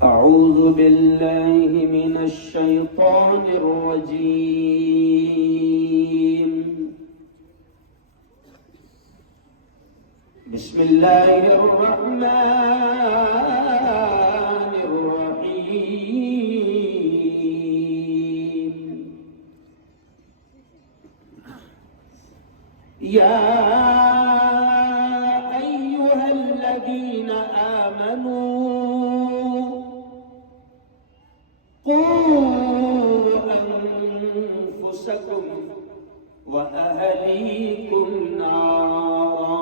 أعوذ بالله من الشيطان الرجيم. بسم الله الرحمن الرحيم. يا أيها الذين آمنوا قوا أنفسكم وأهليكم نارا.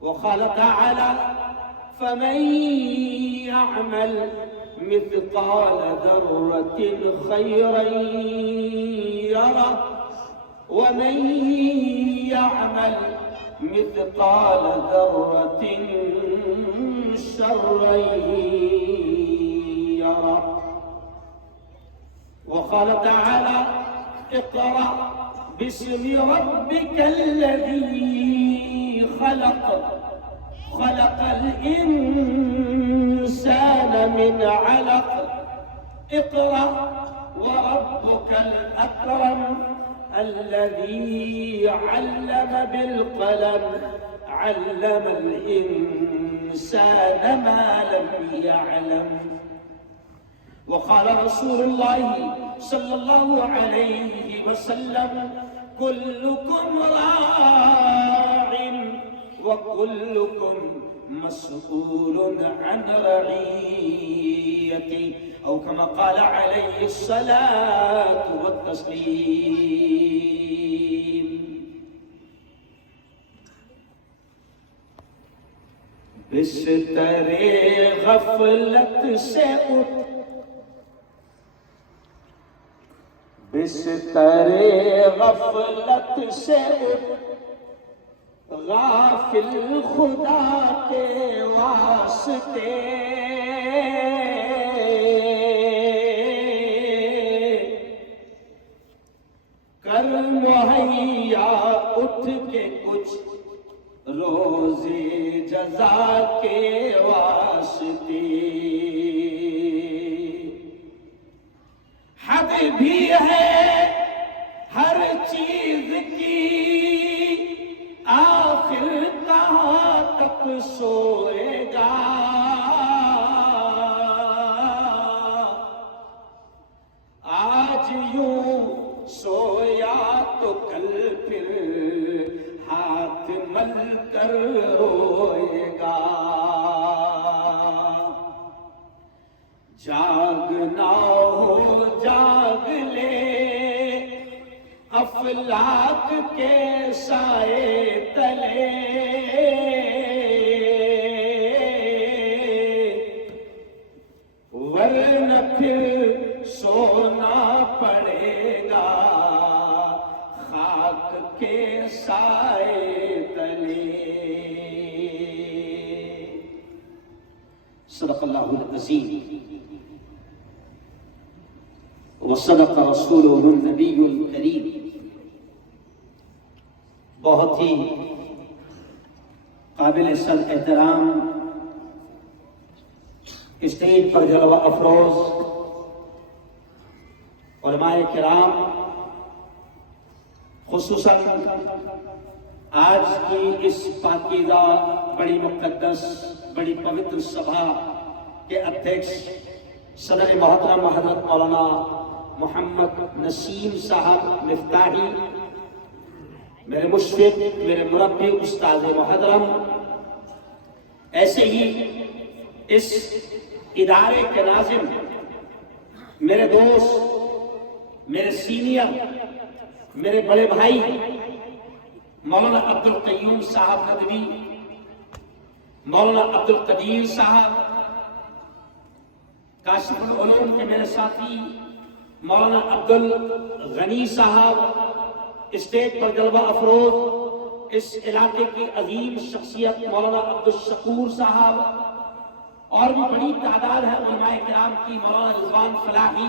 وقال تعالى فمن يعمل مثقال ذرة خيرا يره ومن يعمل مثقال ذرة شرا يره. وقال تعالى اقرأ باسم ربك الذي خلق خلق الإنسان من علق اقرأ وربك الأكرم الذي علم بالقلم علم الإنسان ما لم يعلم. وقال رسول الله صلى الله عليه وسلم كلكم راع وكلكم مسؤول عن رعيته أو كما قال عليه الصلاة والتسليم. بستر غفلت سے اٹھ بستر غفلت سے اٹھ غافل خدا کے واسطے کر مہیا اٹھ کے کچھ روزے جزا کے واسطے. حد بھی ہے ہر چیز کی آخر کہاں تک سوئے گا. آج یوں سویا تو کل پھر ہاتھ مل کر روئے گا. جاگنا ہو جاگ لے افلاک کے سائے تلے ورنہ پھر سونا پڑے گا خاک کے سائے تلے. صدق اللہ العظیم وصدق رسولہ النبی الکریم. بہت ہی قابل سر احترام اسٹیج پر جلوہ افروز علماء کرام، خصوصاً آج کی اس پاکیزہ بڑی مقدس بڑی پوتر سبھا کے ادھیکش صدر محترم حضرت مولانا محمد نسیم صاحب مفتاحی، میرے مشفق، میرے مربی استاد محترم، ایسے ہی اس ادارے کے ناظم، میرے دوست، میرے سینئر، میرے بڑے بھائی مولانا عبدالقیوم صاحب ندوی، مولانا عبدالقدیر صاحب، کاشف العلوم کے میرے ساتھی مولانا عبدالغنی صاحب، اسٹیج پر جلوہ افروز اس علاقے کی عظیم شخصیت مولانا عبدالشکور صاحب، اور بھی بڑی تعداد ہے علماء کرام کی، مولانا رضوان فلاحی،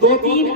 2-3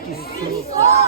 2100।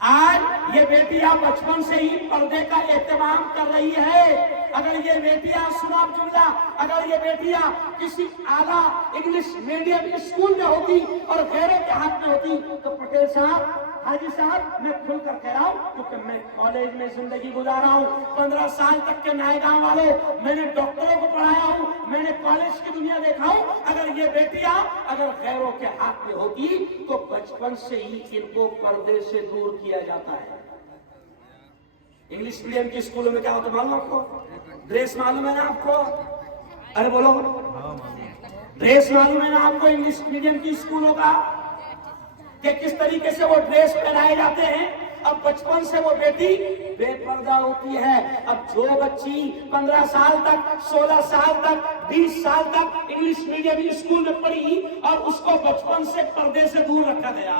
آج یہ بیٹیاں بچپن سے ہی پردے کا اہتمام کر رہی ہے. اگر یہ بیٹیاں سنا جملہ، اگر یہ بیٹیاں کسی اعلیٰ انگلش میڈیم اسکول میں ہوتی اور غیروں کے ہاتھ میں ہوتی تو پٹیل صاحب، حاجی صاحب، میں کھل کر کہہ رہا ہوں کیونکہ میں کالج میں زندگی گزارا ہوں. 15 سال تک کے نائیگاؤں والوں، میں نے ڈاکٹروں کو پڑھایا ہوں، میں نے کالج کی دنیا دیکھا ہوں. اگر یہ بیٹیاں اگر غیروں کے ہاتھ میں ہوتی تو بچپن سے ہی ان کو پردے سے دور کیا جاتا ہے. انگلش میڈیم کے اسکولوں میں کیا ہوتا معلوم آپ کو؟ ڈریس معلوم ہے نا آپ کو؟ ارے بولو، ڈریس معلوم ہے نا آپ کو انگلش میڈیم کی اسکولوں کا کہ کس طریقے سے وہ ڈریس پہنائے جاتے ہیں؟ اب بچپن سے وہ بیٹی بے پردہ ہوتی ہے. اب جو بچی 15 سال تک، 16 سال تک، 20 سال تک انگلش میڈیم اسکول میں پڑھی اور اس کو بچپن سے پردے سے دور رکھا گیا،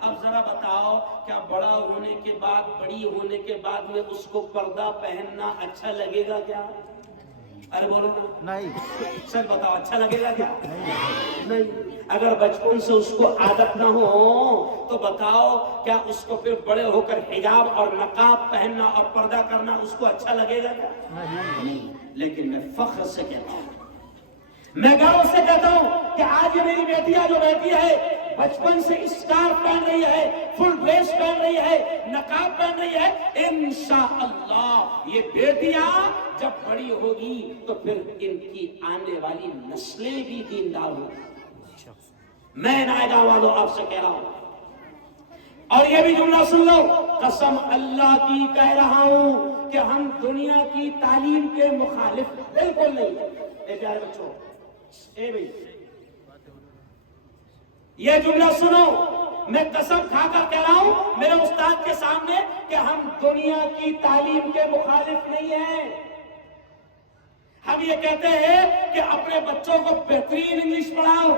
اب ذرا بتاؤ کیا بڑا ہونے کے بعد، بڑی ہونے کے بعد میں اس کو پردہ پہننا اچھا لگے گا کیا؟ ارے بولو نا، نہیں. سچ بتاؤ، اچھا لگے گا کیا؟ نہیں. اگر بچپن سے اس کو عادت نہ ہو تو بتاؤ کیا اس کو پھر بڑے ہو کر حجاب اور نقاب پہننا اور پردہ کرنا اس کو اچھا لگے گا کیا؟ نہیں. لیکن میں فخر سے کہتا ہوں، میں گرو سے کہتا ہوں کہ آج یہ میری بیٹیاں جو بیٹی ہے بچپن سے اسکارف پہن رہی ہے، فل ڈریس پہن رہی ہے، نقاب پہن رہی ہے، انشاءاللہ یہ بیٹیاں جب بڑی ہوگی تو پھر ان کی آنے والی نسلیں بھی دیندار ہوگی. میں نائیگاؤں والوں آپ سے کہہ رہا ہوں، اور یہ بھی جملہ سن لو، قسم اللہ کی کہہ رہا ہوں کہ ہم دنیا کی تعلیم کے مخالف بالکل نہیں. اے پیارے بچوں، اے بھائی یہ جملہ سنو، میں قسم کھا کر کہہ رہا ہوں میرے استاد کے سامنے کہ ہم دنیا کی تعلیم کے مخالف نہیں ہیں. ہم یہ کہتے ہیں کہ اپنے بچوں کو بہترین انگلش پڑھاؤ،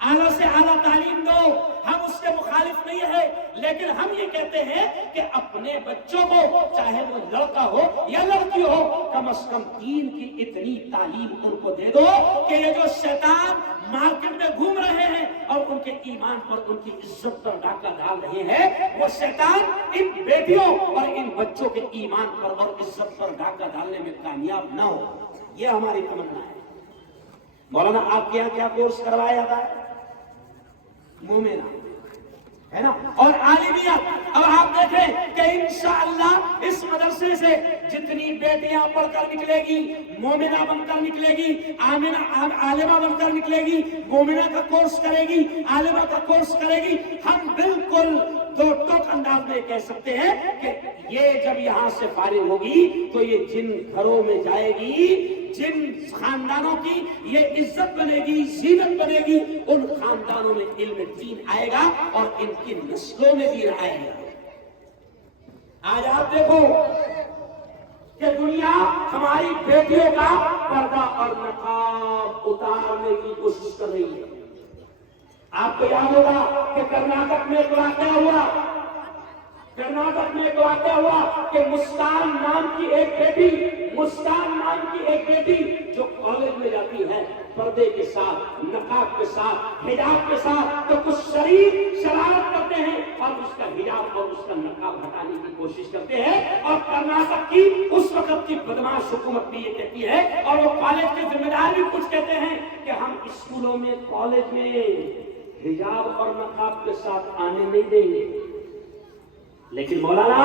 اعلیٰ سے اعلیٰ تعلیم دو، ہم اس کے مخالف نہیں ہے. لیکن ہم یہ کہتے ہیں کہ اپنے بچوں کو، چاہے وہ لڑکا ہو یا لڑکی ہو، کم از کم دین کی اتنی تعلیم ان کو دے دو کہ یہ جو شیطان مارکیٹ میں گھوم رہے ہیں اور ان کے ایمان پر، ان کی عزت پر ڈاکہ ڈال رہے ہیں، وہ شیطان ان بیٹیوں اور ان بچوں کے ایمان پر اور عزت پر ڈاکہ ڈالنے میں کامیاب نہ ہو. یہ ہماری تمنا ہے. مولانا آپ کے یہاں کیا کورس کروایا جاتا ہے؟ مومنہ ہے نا، اور عالمیت. اب آپ دیکھیں کہ انشاءاللہ اس مدرسے سے جتنی بیٹیاں پڑھ کر نکلے گی، مومنہ بن کر نکلے گی، عالمہ بن کر نکلے گی، مومنہ کا کورس کرے گی، عالمہ کا کورس کرے گی، ہم بالکل دو ٹوک انداز میں کہہ سکتے ہیں کہ یہ جب یہاں سے فارغ ہوگی تو یہ جن گھروں میں جائے گی، جن خاندانوں کی یہ عزت بنے گی، زینت بنے گی، ان خاندانوں میں علم دین آئے گا اور ان کی نسلوں میں دین آئے گا. آج آپ دیکھو کہ دنیا ہماری بیٹیوں کا پردہ اور نقاب اتارنے کی کوشش کر رہی ہے. آپ کو یاد ہوگا کہ کرناٹک میں ایک واقعہ ہوا، کرناٹک میں ایک واقعہ ہوا کہ مسکان نام کی ایک بیٹی جو کالج میں جاتی ہے پردے کے ساتھ، نقاب کے ساتھ، حجاب کے ساتھ، تو کچھ شریف شرارت کرتے ہیں اور اس کا حجاب اور اس کا نقاب ہٹانے کی کوشش کرتے ہیں. اور کرناٹک کی اس وقت کی بدماش حکومت بھی یہ کہتی ہے اور وہ کالج کے ذمہ دار بھی کچھ کہتے ہیں کہ ہم اسکولوں میں، کالج میں حجاب اور نقاب کے ساتھ آنے نہیں دیں گے. لیکن مولانا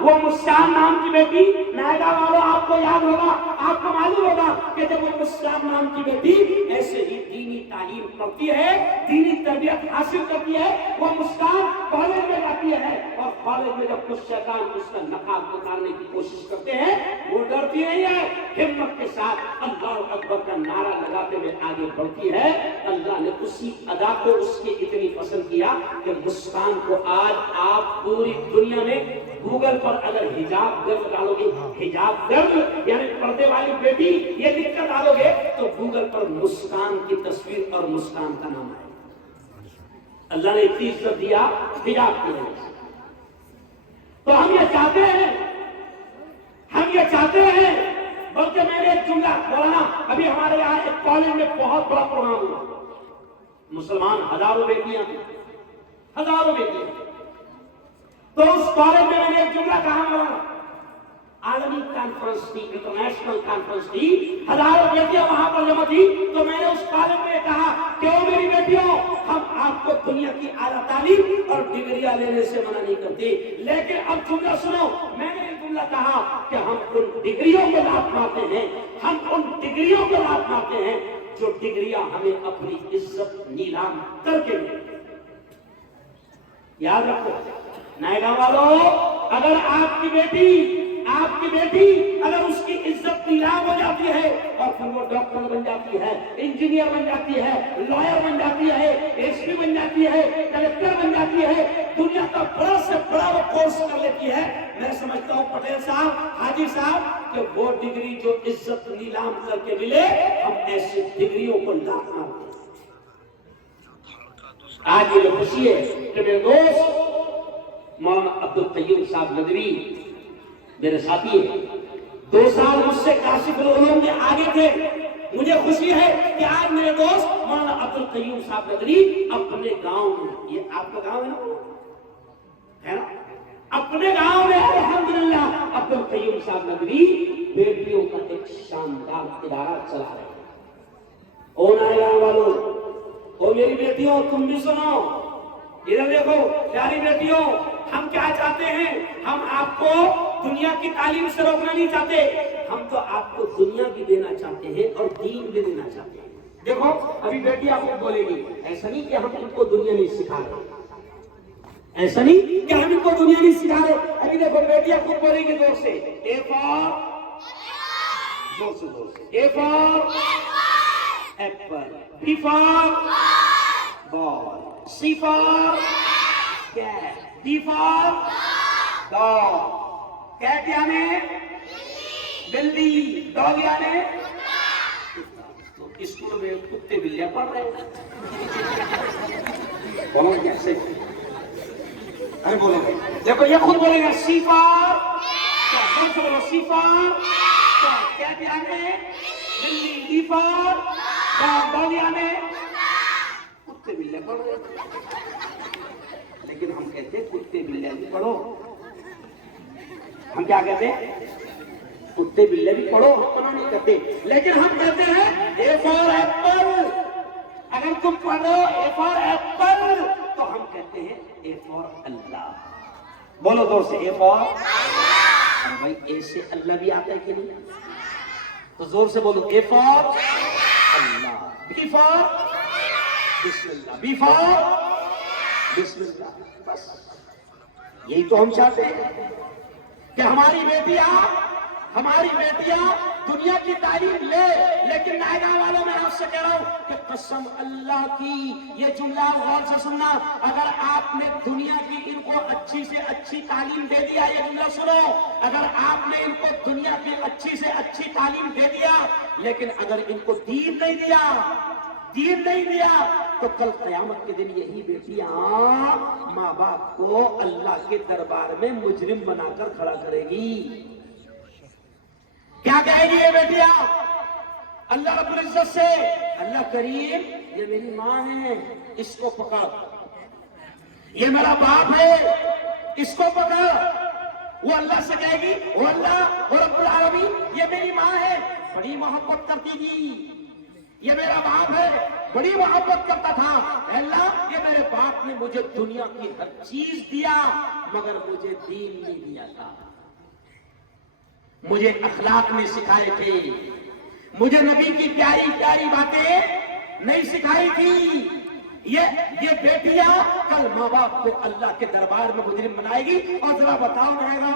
وہ مسکان نام کی بیٹی، نائیگا والوں آپ کو یاد ہوگا، آپ کو معلوم ہوگا کہ جب وہ مسکان نام کی بیٹی ایسے ہی دینی تعلیم پڑھتی ہے، دینی تربیت حاصل کرتی ہے، وہ مسکان کالج میں جاتی ہے اور کالج میں جب کچھ شیطان اس کا نقاب اتارنے کی کوشش کرتے ہیں وہ ڈرتی نہیں ہے، ہمت کے ساتھ اللہ اکبر کا نعرہ لگاتے ہوئے آگے بڑھتی ہے. اللہ نے اسی ادا کو اس کی اتنی پسند کیا کہ مسکان کو آج آپ پوری دنیا میں گوگل پر اگر حجاب گرل ڈالو گے، حجاب گرل یعنی پردے والی بیٹی یہ لکھ کر ڈالو گے تو گوگل پر مسکان کی تصویر اور مسکان کا نام آئے. اللہ نے اتنی عزت دیا حجاب کی وجہ سے. تو ہم یہ چاہتے ہیں بلکہ میں نے ایک جملہ مولانا، ابھی ہمارے یہاں ایک کالج میں بہت بڑا پروگرام ہوا، مسلمان ہزاروں بیٹیاں، تو اس کالج میں نے ایک جملہ کہا مولانا، عالمی کانفرنس تھی، انٹرنیشنل کانفرنس تھی، ہزاروں بیٹیاں وہاں پر جمع تھی، تو میں نے اس کالج میں کہا کہ او میری بیٹیوں، ہم آپ کو دنیا کی اعلیٰ تعلیم اور ڈگریاں لینے سے منع نہیں کرتے، لیکن اب جملہ سنو، میں نے ایک جملہ کہا کہ ہم ان ڈگریوں کو لات مارتے ہیں، ہم ان ڈگریوں کو لات مارتے ہیں جو ڈگریاں ہمیں اپنی عزت نیلام کر کے ملیں۔ یاد رکھو نائگا والوں، اگر آپ کی بیٹی اگر اس کی عزت نیلام ہو جاتی ہے اور پھر وہ ڈاکٹر بن جاتی ہے، انجینئر بن جاتی ہے، لائر بن جاتی ہے، ایس پی بن جاتی ہے، کلکٹر بن جاتی ہے، دنیا کا بڑا سے بڑا وہ کورس کر لیتی ہے، میں سمجھتا ہوں پٹیل صاحب، حاجی صاحب، کہ وہ ڈگری جو عزت نیلام کر کے ملے، ہم ایسی ڈگریوں کو لانا ہوتے ہیں۔ آج یہ خوشی ہے کہ میرے دوست مولانا عبدالقیوم صاحب ندوی میرے ساتھی ہیں، 2 سال مجھ سے کاشف العلوم میں آگے تھے، مجھے خوشی ہے کہ آج میرے دوست مولانا عبدالقیوم صاحب ندوی اپنے گاؤں میں، یہ آپ کا گاؤں ہے نا، اپنے گاؤں میں الحمدللہ عبدالقیوم صاحب ندوی بیٹیوں کا ایک شاندار ادارہ چلا رہے ہیں۔ او نائگا والوں، او میری بیٹیوں، تم بھی سنو، ادھر دیکھو پیاری بیٹیوں، ہم کیا چاہتے ہیں؟ ہم آپ کو دنیا کی تعلیم سے روکنا نہیں چاہتے، ہم تو آپ کو دنیا بھی دینا چاہتے ہیں اور دین بھی دینا چاہتے ہیں۔ دیکھو ابھی بیٹی آپ کو بولے گی، ایسا نہیں کہ ہم ان کو دنیا نہیں سکھا رہے، ایسا نہیں کہ ہم ان کو دنیا نہیں سکھا رہے، ابھی دیکھو بیٹی آپ کو بولے گی زور سے، اے فار، زور سے، A for apple, B for ball, C for cat, D for dog, cat یعنی بلی، ڈاگ یعنی تو اسکول میں کتے بلیاں پڑھ رہے ہیں، بولو کیسے؟ ارے بولو دیکھو یہ خود بولے گا، سی فار کیٹ، بولو سی فار کیٹ یعنی بلی، ڈی فار ڈاگ یعنی کتے بلیاں پڑھ رہے ہیں، لیکن ہم کہتے ہیں کتے بلیاں بھی پڑھو، ہم کیا کہتے ہیں؟ کتے بلیاں بھی پڑھو، ہم منع نہیں کرتے، لیکن ہم کہتے ہیں اے فار ایپل، اگر تم پڑھو اے فار ایپل تو ہم کہتے ہیں اے فار اللہ، بولو دور سے، اے فار، بھائی اے سے اللہ بھی آتا ہے کہ نہیں؟ تو زور سے بولو، اے فار اللہ، بی فار بسم اللہ، بی فار بسم اللہ، بس یہی تو ہم چاہتے ہیں کہ ہماری بیٹیاں دنیا کی تعلیم لے، لیکن نائگا والوں میں آپ سے کہہ رہا ہوں کہ قسم اللہ کی، یہ جملہ غور سے سننا، اگر آپ نے دنیا کی ان کو اچھی سے اچھی تعلیم دے دیا، یہ جملہ سنو، اگر آپ نے ان کو دنیا کی اچھی سے اچھی تعلیم دے دیا، لیکن اگر ان کو دین نہیں دیا تو کل قیامت کے دن یہی بیٹیاں ماں باپ کو اللہ کے دربار میں مجرم بنا کر کھڑا کرے گی۔ کیا کہے گی یہ بیٹیاں اللہ رب العزت سے؟ اللہ کریم، یہ میری ماں ہے، اس کو پکڑ، یہ میرا باپ ہے، اس کو پکڑ۔ وہ اللہ سے کہے گی، وہ اللہ، وہ رب العالمین، یہ میری ماں ہے، بڑی محبت کرتی تھی، یہ میرا باپ ہے، بڑی محبت کرتا تھا، اللہ یہ میرے باپ نے مجھے دنیا کی ہر چیز دیا مگر مجھے دین نہیں دیا تھا، مجھے اخلاق نہیں سکھائے تھے، مجھے نبی کی پیاری پیاری باتیں نہیں سکھائی تھی۔ یہ بیٹیاں کل ماں باپ کو اللہ کے دربار میں مجرم بنائے گی۔ اور ذرا بتاؤ رہے گا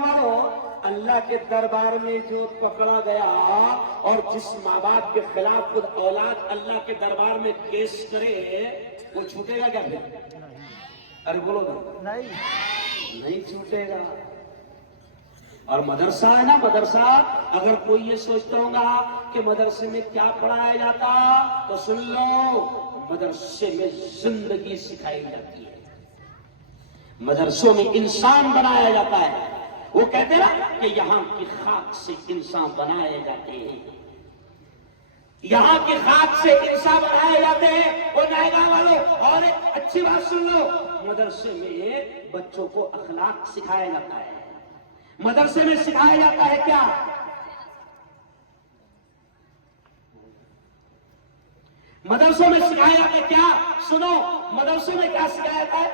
اللہ کے دربار میں جو پکڑا گیا اور جس ماں باپ کے خلاف خود اولاد اللہ کے دربار میں کیس کرے، وہ چھوٹے گا کیا پھر؟ ارے بولو نا، نہیں چھوٹے گا۔ اور مدرسہ ہے نا، مدرسہ، اگر کوئی یہ سوچتا ہوگا کہ مدرسے میں کیا پڑھایا جاتا تو سن لو، مدرسے میں زندگی سکھائی جاتی ہے، مدرسوں میں انسان بنایا جاتا ہے۔ وہ کہتے ہیں نا کہ یہاں کی خاک سے انسان بنائے جاتے ہیں۔ یہاں کی خاک سے انسان بنائے جاتے ہیں. اور نائگاہ والوں اور ایک اچھی بات سن لو, مدرسے میں بچوں کو اخلاق سکھایا جاتا ہے. مدرسے میں سکھایا جاتا ہے کیا؟ مدرسوں میں سکھایا جاتا ہے کیا؟ سنو, مدرسوں میں کیا سکھایا جاتا ہے؟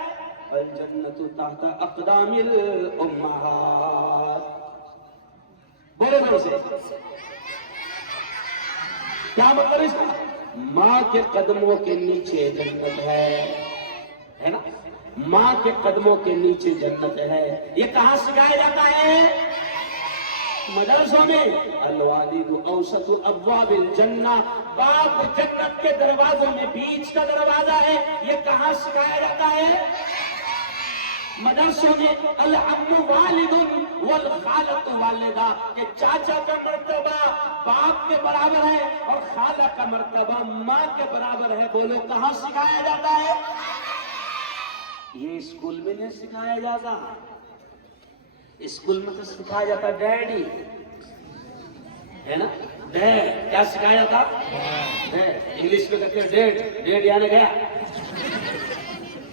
الجنت تحت اقدام الامہات. بولو سے کیا مطلب اس کا؟ ماں کے قدموں کے نیچے جنت ہے نا؟ ماں کے قدموں کے نیچے جنت ہے. یہ کہاں سکھایا جاتا ہے؟ مدرسوں میں. الوالد اوسط ابواب الجنہ, باپ جنت کے دروازوں میں بیچ کا دروازہ ہے. یہ کہاں سکھایا جاتا ہے؟ مدرسوں میں. العم والد والخالۃ والدہ, کہ چاچا کا مرتبہ باپ کے برابر ہے اور خالہ کا مرتبہ ماں کے برابر ہے. بولو کہاں سکھایا جاتا ہے؟ یہ اسکول میں نہیں سکھایا جاتا. اسکول میں تو سکھایا جاتا ڈیڈی ہے نا, ڈیڈ. کیا سکھایا جاتا؟ ڈیڈ. انگلش میں کہتے ہیں ڈیڈ. ڈیڈ یعنی گیا.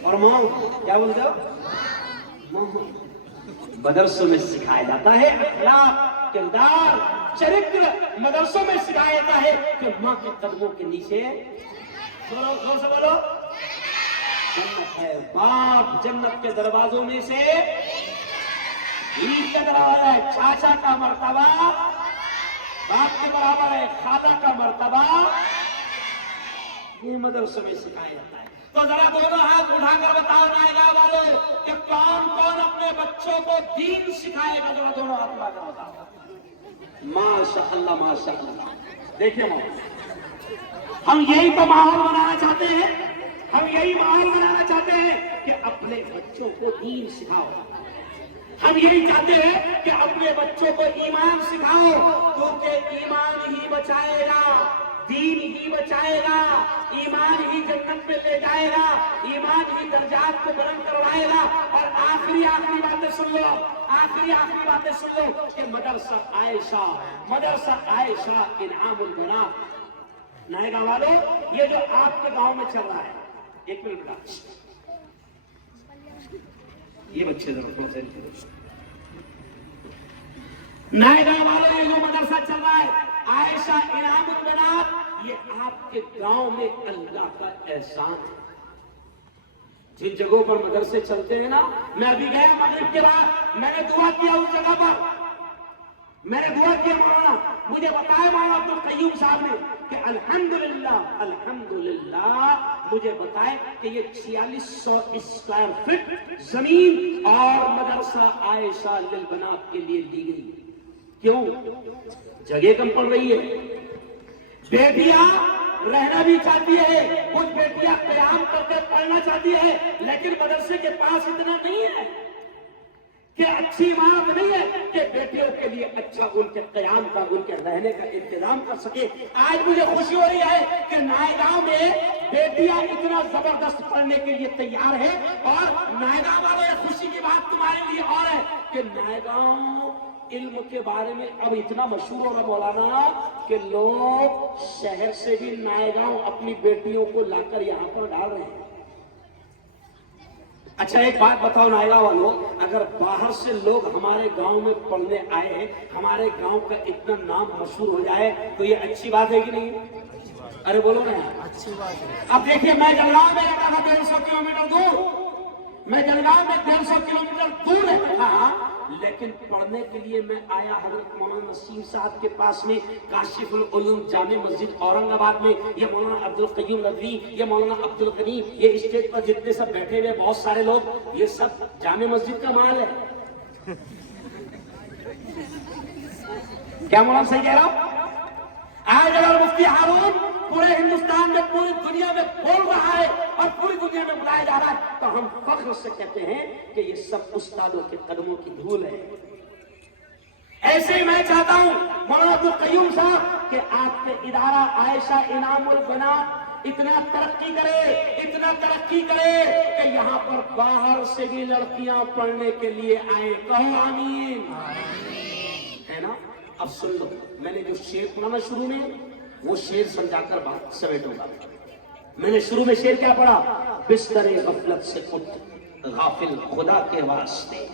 اور ماں کیا بولتے ہو؟ مدرسوں میں سکھایا جاتا ہے اخلاق, کردار, چرتر. مدرسوں میں سکھایا جاتا ہے کہ ماں کے قدموں کے نیچے زور سے بولو جنت ہے. باپ جنت کے دروازوں میں سے بیچ کا دروازہ ہے. چاچا کا مرتبہ باپ کے برابر ہے, خالہ کا مرتبہ. یہ مدرسوں میں سکھایا جاتا ہے. تو ذرا دونوں ہاتھ اٹھا کر بتاؤ نائگاہ والوں کہ کون کون اپنے بچوں کو دین سکھائے گا؟ ذرا دونوں ہاتھ اٹھا کر بتاؤ. ماشاء اللہ ماشاء اللہ. دیکھیں ہم یہی تو ماحول بنانا چاہتے ہیں. ہم یہی ماحول بنانا چاہتے ہیں کہ اپنے بچوں کو دین سکھاؤ. ہم یہی چاہتے ہیں کہ اپنے بچوں کو ایمان سکھاؤ, کیونکہ ایمان ہی بچائے گا, دین ہی بچائے گا, ایمان ہی جنت میں لے جائے گا, ایمان ہی درجات کو بلند کروائے گا. اور آخری باتیں سن لو, آخری باتیں سن لو کہ مدرسہ عائشہ انعام البنات. نائگاہ والوں, یہ جو آپ کے گاؤں میں چل رہا ہے, ایک منٹ کا, یہ بچے نائگاہ والوں, یہ جو مدرسہ چل رہا ہے عائشہ انعام البنات, یہ آپ کے گاؤں میں اللہ کا احسان ہے. جن جگہوں پر مدرسے چلتے ہیں نا, میں ابھی گیا مغرب کے بعد, میں نے دعا کیا اس جگہ پر, میں نے دعا کیا مولانا, مجھے بتایا مولانا عبد القیوم صاحب نے کہ الحمدللہ مجھے بتائے کہ یہ 4600 اسکوائر فٹ زمین اور مدرسہ عائشہ للبنات کے لیے دی گئی. کیوں؟ جگہ کم پڑ رہی ہے. بیٹیاں رہنا بھی چاہتی ہے, کچھ بیٹیاں قیام کر کے پڑھنا چاہتی ہے, لیکن مدرسے کے پاس اتنا نہیں ہے کہ اچھی عمارت نہیں ہے کہ بیٹیوں کے لیے اچھا ان کے قیام کا, ان کے رہنے کا انتظام کر سکے. آج مجھے خوشی ہو رہی ہے کہ نائگاہ میں بیٹیاں اتنا زبردست پڑھنے کے لیے تیار ہے. اور نائگاہ والے خوشی کی بات تمہارے لیے اور ہے کہ نائگاہ علم کے بارے میں اب اتنا مشہور ہو رہا مولانا کہ لوگ شہر سے بھی نائگاہ اپنی بیٹیوں کو لا کر یہاں پر ڈال رہے ہیں. اچھا ایک بات بتاؤ نائگاہ والوں, اگر باہر سے لوگ ہمارے گاؤں میں پڑھنے آئے, ہمارے گاؤں کا اتنا نام مشہور ہو جائے, تو یہ اچھی بات ہے کہ نہیں؟ ارے بولو نا, اچھی بات ہے. اب دیکھیے میں جلگاؤں میں رہتا تھا 150 کلومیٹر دور, میں جلگاؤں میں 150 کلومیٹر دور رہتا تھا, لیکن پڑھنے کے لیے میں آیا حضرت مولانا نسیم صاحب کے پاس میں کاشف العلوم جامع مسجد اورنگ آباد میں. یہ مولانا عبد القیوم ندوی, یہ مولانا عبد الغنی, یہ اسٹیج پر جتنے سب بیٹھے ہوئے بہت سارے لوگ, یہ سب جامع مسجد کا مال ہے. کیا مولانا صحیح کہہ رہا ہوں؟ آج اگر مفتی ہارون پورے ہندوستان میں, پوری دنیا میں بول رہا ہے اور پوری دنیا میں بلایا جا رہا ہے, تو ہم فخر سے کہتے ہیں کہ یہ سب استادوں کے قدموں کی دھول ہے. ایسے ہی میں چاہتا ہوں مولانا عبد القیوم صاحب کہ آپ کے ادارہ عائشہ انعام البنات اتنا ترقی کرے کہ یہاں پر باہر سے بھی لڑکیاں پڑھنے کے لیے آئیں. کہو آمین. ہے نا؟ اب سن لو, میں نے جو شعر پڑھانا شروع میں وہ شعر سمجھا کر بات سمیٹوں گا. میں نے شروع میں شعر کیا پڑھا؟ بستر غفلت سے اٹھ غافل خدا کے واسطے.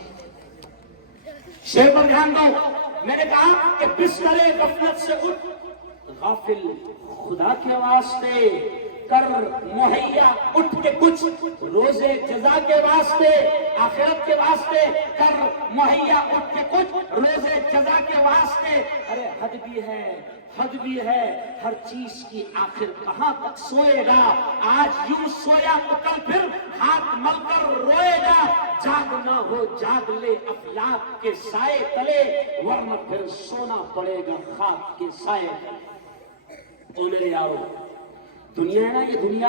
شعر پر دھیان دو. میں نے کہا کہ بستر غفلت سے اٹھ غافل خدا کے واسطے کر مہیا اٹھ کے کچھ روزے جزا کے واسطے، آخرت کے واسطے کر مہیا اٹھ کے کچھ روزے جزا کے واسطے. ارے حد بھی ہے، حد بھی ہے، ہر چیز کی آخر کہاں تک سوئے گا. آج یوں سویا تو کل پھر ہاتھ مل کر روئے گا. جاگنا ہو جاگ لے افلاک کے سائے تلے، ورنہ پھر سونا پڑے گا خاک کے سائے تلے. او میرے یارو، دنیا ہے نا یہ دنیا،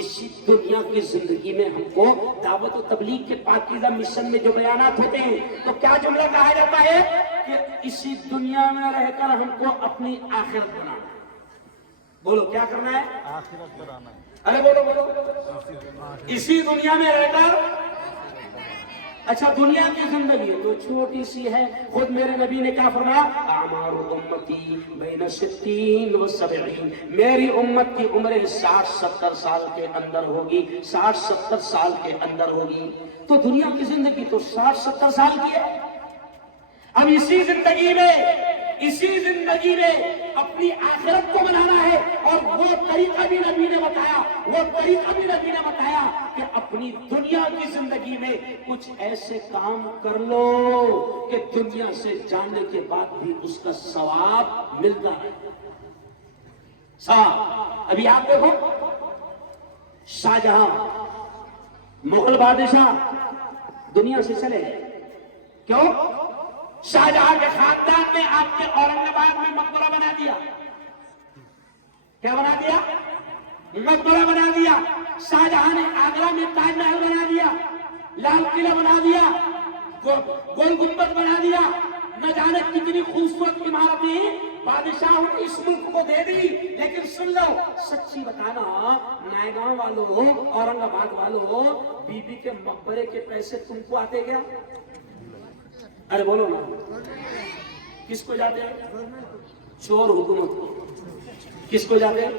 اسی دنیا کی زندگی میں ہم کو دعوت و تبلیغ کے پاکیزہ مشن میں جو بیانات ہوتے ہیں تو کیا جملہ کہا جاتا ہے کہ اسی دنیا میں رہ کر ہم کو اپنی آخرت بنانا ہے. بولو کیا کرنا ہے؟ آخرت بنانا ہے. ارے بولو بولو. اسی دنیا میں رہ کر. اچھا دنیا کی زندگی تو چھوٹی سی ہے. خود میرے نبی نے کیا فرمایا؟ اعمار امتی بین 60 و 70. میری امت کی عمر 60-70 سال کے اندر ہوگی، 60-70 سال کے اندر ہوگی. تو دنیا کی زندگی تو 60-70 سال کی ہے. اب اسی زندگی میں اپنی آخرت کو بنانا ہے. اور وہ طریقہ بھی نبی نے بتایا کہ اپنی دنیا کی زندگی میں کچھ ایسے کام کر لو کہ دنیا سے جانے کے بعد بھی اس کا ثواب ملتا ہے. ابھی آپ دیکھو شاہجہاں مغل بادشاہ دنیا سے چلے گئے. کیوں؟ شاہجہاں کے خاندان نے آپ کے اورنگ آباد میں مقبرہ بنا دیا. کیا بنا دیا؟ مقبرہ بنا دیا. شاہجہاں نے آگرہ میں تاج محل بنا دیا، لال قلعہ بنا دیا، گول گنبد بنا دیا. نہ جانے کتنی خوبصورت عمارتیں بادشاہ اس ملک کو دے دی. لیکن سن لو، سچی بتانا نائیگاؤں والوں، اورنگ آباد والوں، بی بی کے مقبرے کے پیسے تم کو آتے گیا؟ ارے بولو نا، کس کو جاتے ہیں؟ چور حکومت کو. کس کو جاتے ہیں؟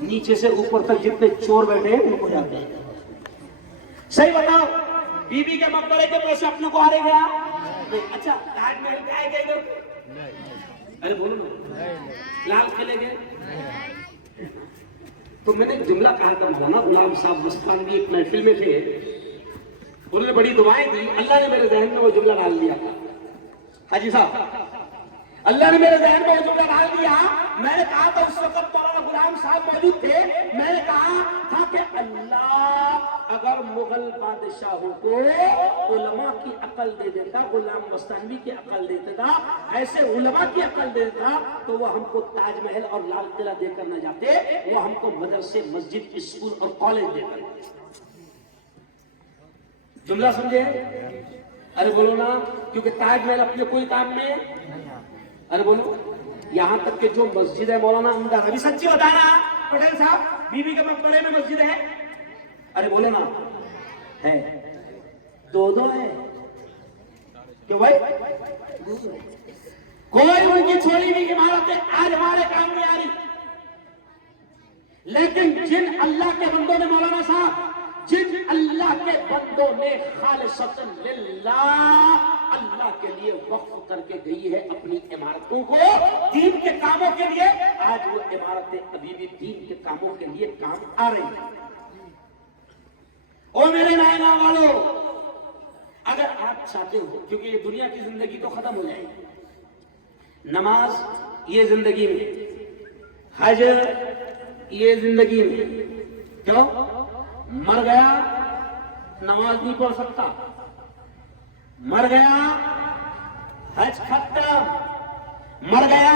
نیچے سے اوپر تک جتنے چور بیٹھے ہیں ان کو جاتے ہیں. صحیح بتاؤ، بی بی کے مقبرے کے پیسے اپنے کو آ رہے گیا؟ اچھا تاج محل کے آئے گئے ادھر؟ ارے بولو نا، لال قلعے گئے؟ تو میں نے ایک جملہ کہا تھا مولانا غلام صاحب مستان بھی ایک محفل میں تھے، انہوں نے بڑی دعائیں دی. اللہ نے میرے ذہن میں وہ جملہ ڈال دیا. حاجی صاحب، اللہ نے میرے ذہن میں وہ جملہ ڈال دیا. میں نے کہا تھا اس وقت مولانا غلام صاحب موجود تھے. میں نے کہا تھا کہ اللہ اگر مغل بادشاہوں کو علماء کی عقل دے دیتا، غلام مستانوی کی عقل دے دیتا، ایسے علماء کی عقل دے دیتا، تو وہ ہم کو تاج محل اور لال قلعہ دے کر نہ جاتے، وہ ہم کو مدرسے، مسجد، اسکول اور کالج دے کر. جملہ سمجھے؟ ارے بولو نا، کیونکہ تاج محل اپنے کوئی کام میں. ارے بولو، یہاں تک کہ جو مسجد ہے مولانا عمدہ، ابھی سچی بتانا پٹیل صاحب، بی بی کے مقبرے میں مسجد ہے؟ ارے بولو نا، ہے. دو ہے. کیوں بھائی؟ کوئی ان کی چھوڑی ہوئی عمارتیں آج ہمارے کام میں آ رہی. لیکن جن اللہ کے بندوں نے مولانا صاحب، جن اللہ کے بندوں نے خالصتاً للہ اللہ کے لیے وقف کر کے گئی ہے اپنی عمارتوں کو دین کے کاموں کے لیے، آج وہ عمارتیں ابھی بھی دین کے کاموں کے لیے کام آ رہی ہیں. او میرے نائنا والوں، اگر آپ چاہتے ہو، کیونکہ یہ دنیا کی زندگی تو ختم ہو جائے گی، نماز یہ زندگی میں، حج یہ زندگی میں، کیوں؟ مر گیا نماز نہیں پڑھ سکتا، مر گیا حج ختم، مر گیا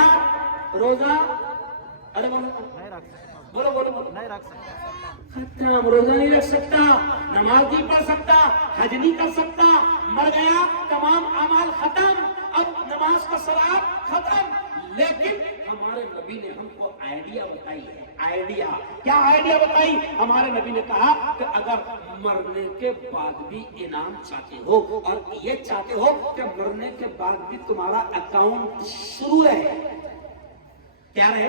روزہ، ارے بولو بولو نہیں رکھ سکتا، ختم، روزہ نہیں رکھ سکتا، نماز نہیں پڑھ سکتا، حج نہیں کر سکتا، مر گیا، تمام اعمال ختم، اب نماز کا ثواب ختم. لیکن ہمارے نبی نے ہم کو آئیڈیا بتائی ہے. آئیڈیا کیا؟ آئیڈیا بتائی. ہمارے نبی نے کہا کہ اگر مرنے کے بعد بھی انعام چاہتے ہو اور یہ چاہتے ہو کہ مرنے کے بعد بھی تمہارا اکاؤنٹ شروع ہے، کیا رہے؟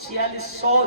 4600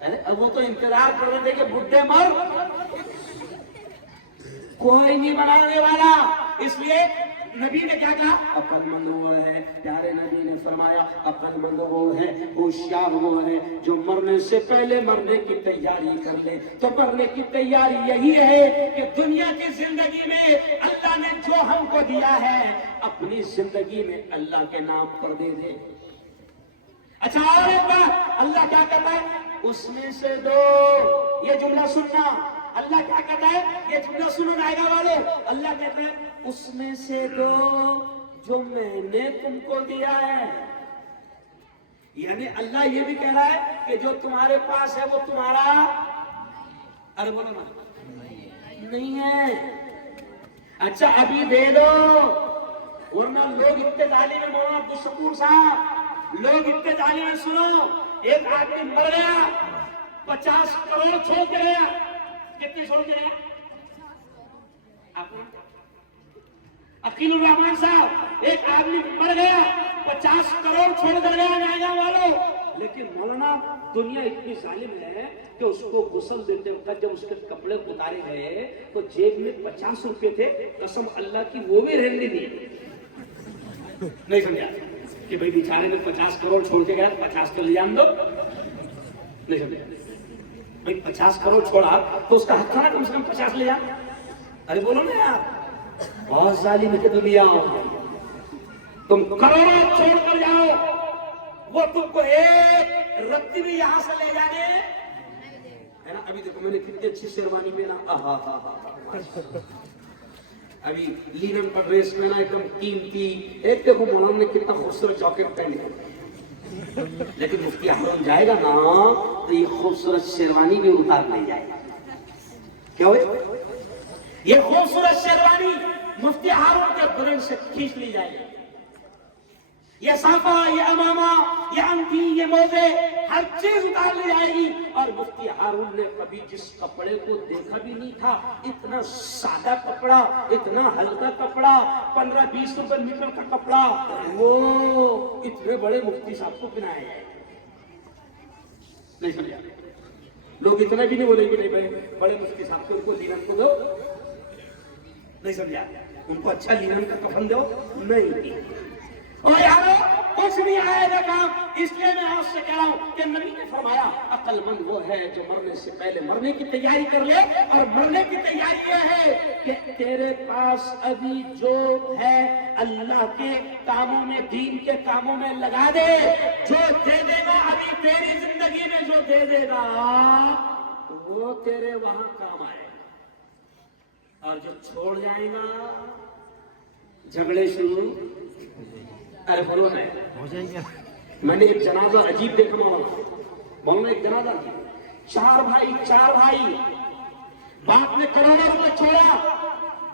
وہ تو انتظار کر رہے تھے کہ بڈھے مر، کوئی نہیں بنانے والا. اس لیے نبی نے کیا کہا؟ عقل مند وہ ہے، پیارے نبی نے فرمایا عقل مند وہ ہے، ہوشیار وہ ہے جو مرنے سے پہلے مرنے کی تیاری کر لے. تو مرنے کی تیاری یہی ہے کہ دنیا کی زندگی میں اللہ نے جو ہم کو دیا ہے اپنی زندگی میں اللہ کے نام پر دے دے. اچھا اور ایک بات، اللہ کیا کہتا ہے؟ اس میں سے دو. یہ جملہ سننا، اللہ کیا کہتا ہے؟ یہ جملہ سنو نائگا والو. اللہ کہتا ہے اس میں سے دو جو میں نے تم کو دیا ہے. یعنی اللہ یہ بھی کہہ رہا ہے کہ جو تمہارے پاس ہے وہ تمہارا، ارے بولو نا، نہیں ہے. اچھا ابھی دے دو، ورنہ لوگ اتنے ظالم ہیں. مولانا عبدالشکور صاحب، لوگ اتنے ظالم ہیں. سنو، ایک آدمی مر گیا، 50 کروڑ چھوڑ کے گیا. کتنے چھوڑ کے گیا؟ عقیل الرحمان صاحب، ایک آدمی مر گیا، 50 کروڑ چھوڑ کر گیا نائگا والوں. لیکن مولانا دنیا اتنی ظالم ہے کہ اس کو غسل دیتے وقت جب اس کے کپڑے اتارے گئے تو جیب میں 50 روپے تھے. قسم اللہ کی وہ بھی رہنے دی. نہیں سمجھا کہ بھائی بیچارے نے 50 کروڑ چھوڑ کے گیا، 50 کر لیا ہم دو. نہیں سمجھا بھائی 50 کروڑ چھوڑا تو اس کا حق تھا نا کم سے کم 50 لیا. ارے بولو نا یار، بہت ظالم ہے دنیا. تم کروڑوں چھوڑ کر جاؤ، وہ تم کو ایک رتی بھی یہاں سے لے جانے ہے نا. ابھی دیکھو میں نے کتنی اچھی شیروانی پہنا، ابھی لینن پر ڈریس پہنا ایک دم قیمتی. ایک دیکھو مولانا نے کتنا خوبصورت جاکٹ پہنی، لیکن مفتی احمد جائے گا نا تو یہ خوبصورت شیروانی بھی اتار لے جائے گا. کیا ہوئے؟ یہ خوبصورت شیروانی مفتی ہارون کے بدن سے کھینچ لی جائے گی. یہ صافہ، یہ امامہ، یہ انگی، یہ موزے، ہر چیز اتار لی جائے گی. اور مفتی ہارون نے کبھی جس کپڑے کو دیکھا بھی نہیں تھا، اتنا سادہ کپڑا، اتنا ہلکا کپڑا، 15-20 روپے میٹر کا کپڑا، وہ اتنے بڑے مفتی صاحب کو پہنائے گئے. نہیں سمجھا؟ لوگ اتنا بھی نہیں بولے کہ نہیں بھائی بڑے مفتی صاحب کو ان کو لینن کو دو. نہیں سمجھا؟ ان کو اچھا لینن کا کفن دو. نہیں. اور یارو کچھ نہیں آئے گا کام. اس لیے میں آپ سے کہہ رہا ہوں کہ نبی نے فرمایا عقل مند وہ ہے جو مرنے سے پہلے مرنے کی تیاری کر لے. اور مرنے کی تیاری یہ ہے کہ تیرے پاس ابھی جو ہے اللہ کے کاموں میں، دین کے کاموں میں لگا دے. جو دے دے گا ابھی تیری زندگی میں، جو دے دے گا وہ تیرے وہاں کام آئے گا. اور جو چھوڑ جائے گا جھگڑے شروع. ارے بولو نا، ہو جائے گا. میں نے ایک جنازہ عجیب دیکھا مولانا، ایک جنازہ تھی. چار بھائی، باپ نے کروڑوں روپے چھوڑا.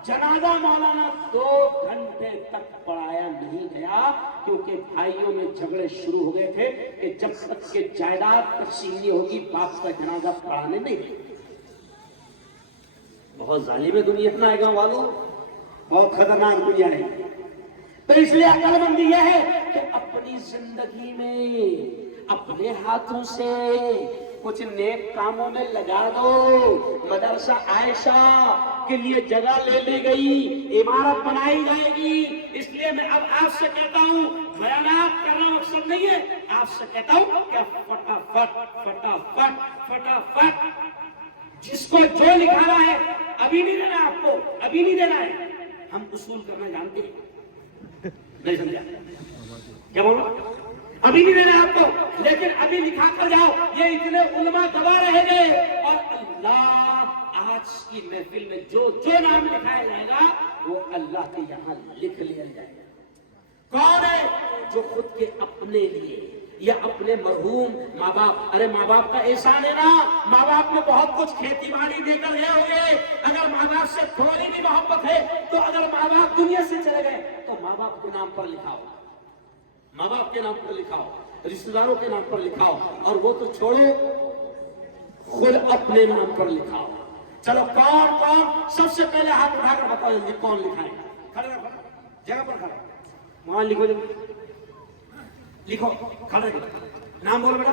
جنازہ مولانا 2 گھنٹے تک پڑھایا نہیں گیا کیونکہ بھائیوں میں جھگڑے شروع ہو گئے تھے کہ جب تک کہ جائیداد تقسیم نہیں ہوگی باپ کا جنازہ پڑھانے نہیں. بہت ظالم ہے دنیا اتنا ہے والوں، بہت خطرناک دنیا ہے. تو اس لیے عقل مندی یہ ہے کہ اپنی زندگی میں اپنے ہاتھوں سے کچھ نیک کاموں میں لگا دو. مدرسہ عائشہ کے لیے جگہ لے لی گئی، عمارت بنائی جائے گی. اس لیے میں اب آپ سے کہتا ہوں، بیانات کرنا مقصد نہیں ہے، آپ سے کہتا ہوں کہ فٹافٹ جس کو جو لکھانا ہے ابھی نہیں دینا، آپ کو ابھی نہیں دینا ہے. ہم اصول کرنا جانتے ہیں. نہیں سمجھا؟ کیا بولو؟ ابھی نہیں دینا آپ کو، لیکن ابھی لکھا کر جاؤ. یہ اتنے علماء دبا رہے گے اور اللہ آج کی محفل میں جو نام لکھایا جائے گا وہ اللہ کے یہاں لکھ لیا جائے گا. کون ہے؟ جو خود کے اپنے لیے یا اپنے مرحوم ماں باپ. ارے ماں باپ کا احسان ہے نا، ماں باپ نے بہت کچھ کھیتی باڑی دے کر گئے ہوں گے. اگر ماں باپ سے تھوڑی بھی محبت ہے تو اگر ماں باپ دنیا سے چلے گئے تو ماں باپ کے نام پر لکھاؤ، ماں باپ کے نام پر لکھاؤ، رشتہ داروں کے نام پر لکھاؤ. اور وہ تو چھوڑو، خود اپنے نام پر لکھاؤ. چلو کون سب سے پہلے ہاتھ اٹھا کر بتاؤ جلدی کون لکھائے گا. کھڑے رہو، جگہ پر کھڑے وہاں لکھو، جلدی لکھو. کھڑے نام بولو بیٹا.